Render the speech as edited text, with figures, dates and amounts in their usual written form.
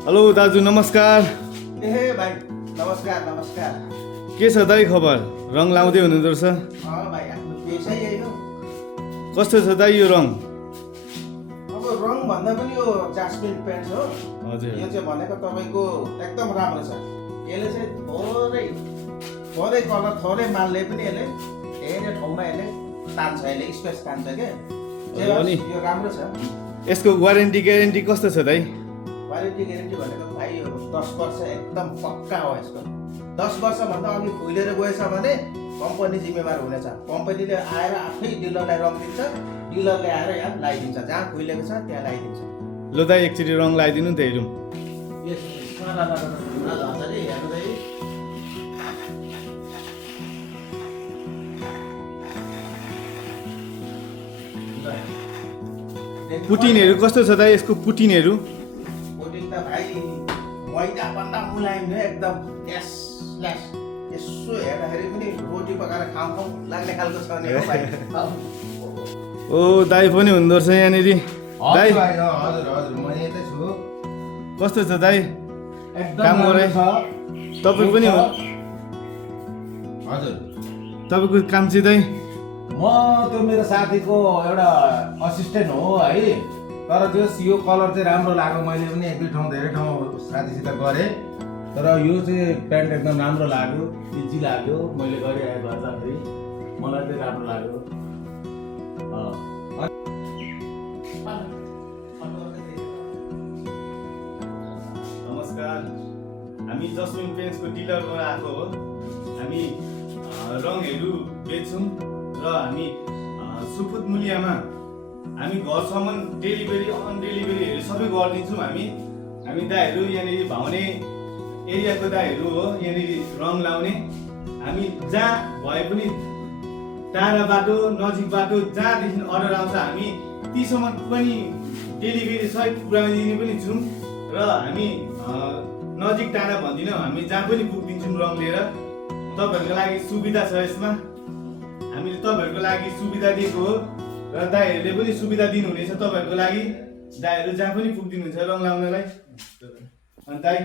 Hello दाजु नमस्कार। ए भाइ नमस्कार नमस्कार। के छ दाइ खबर? रङ लाउँदै हुनुहुँदो रहेछ। भाइ आफ्नो पेसै यही हो। कस्तो छ दाइ यो रङ? अब रङ भन्दा पनि यो जास्मिन पेन्ट हो। हजुर यो चाहिँ भनेको तपाईँको एकदम राम्रो छ। यसले चाहिँ थोरै कलर थोरै मालले पनि यसले धेरै ठाउँमा यसले तान्छ, यसले स्पेस तान्छ के। अनि यो राम्रो छ। यसको वारेन्टी ग्यारेन्टी कस्तो छ दाइ? वारेन्टी ग्यारेन्टी भनेको भाइ यो 10 वर्ष एकदम पक्का हो यसको। 10 वर्षभन्दा अघि खुलेर गएछ भने कम्पनी जिम्मेवार हुनेछ। कम्पनीले आएर आफै डिलरलाई रङ दिन्छ, डिलरले आएर यहाँ लगाइदिन्छ, जहाँ खुलेको छ त्यहाँ लगाइदिन्छ। ल दाइ एकचोटि रङ लगाइदिनु नि त हेरौँ। पुटिनहरू कस्तो छ दाइ यसको पुटिनहरू? पुटिन त भाइ मैदाभन्दा मुलायम हो एकदम ग्यासल्यास। यसो हेर्दाखेरि पनि रोटी पकाएर खाउँ लाग्ने खालको छ नि हो भाइ। ओ दाइ पनि हुँदो रहेछ यहाँनिर। दाइ हजुर हजुर म यतै छु। कस्तो छ दाइ? एकदम काम गरे तपाईँ पनि हो? हजुर तपाईँको काम चाहिँ दाइ? म त्यो मेरो साथीको एउटा असिस्टेन्ट हो है। तर यो कलर चाहिँ राम्रो लाग्यो। मैले पनि एक दुई ठाउँ धेरै ठाउँ साथीसित गरेँ, तर यो चाहिँ प्यान्ट एकदम राम्रो लाग्यो, इजी लाग्यो। मैले गरिआएँ गर्दाखेरि मलाई चाहिँ राम्रो लाग्यो। नमस्कार, हामी जस्मिन पेन्ट्सको डिलरबाट आएको हो। हामी रङहरू बेच्छौँ र हामी सुपुत मूल्यमा हामी घरसम्म डेलिभरी अन डेलिभरीहरू सबै गरिदिन्छौँ। हामी दाइहरू यहाँनिर भाउने एरियाको दाइहरू हो। यहाँनिर रङ लाउने हामी जहाँ भए पनि टाढा बाटो नजिक बाटो जहाँदेखि अर्डर आउँछ हामी तीसम्म पनि डेलिभरी सहित पुऱ्याइदिने पनि छौँ। र हामी नजिक टाढा भन्दिनौँ, हामी जहाँ पनि पुगिदिन्छौँ रङ लिएर। तपाईँहरूको लागि सुविधा छ यसमा। हामीले तपाईँहरूको लागि सुविधा दिएको हो र दाइहरूले पनि सुविधा दिनुहुनेछ तपाईँहरूको लागि। दाइहरू जहाँ पनि पुगिदिनुहुन्छ रङ लाउनलाई। अनि दाइ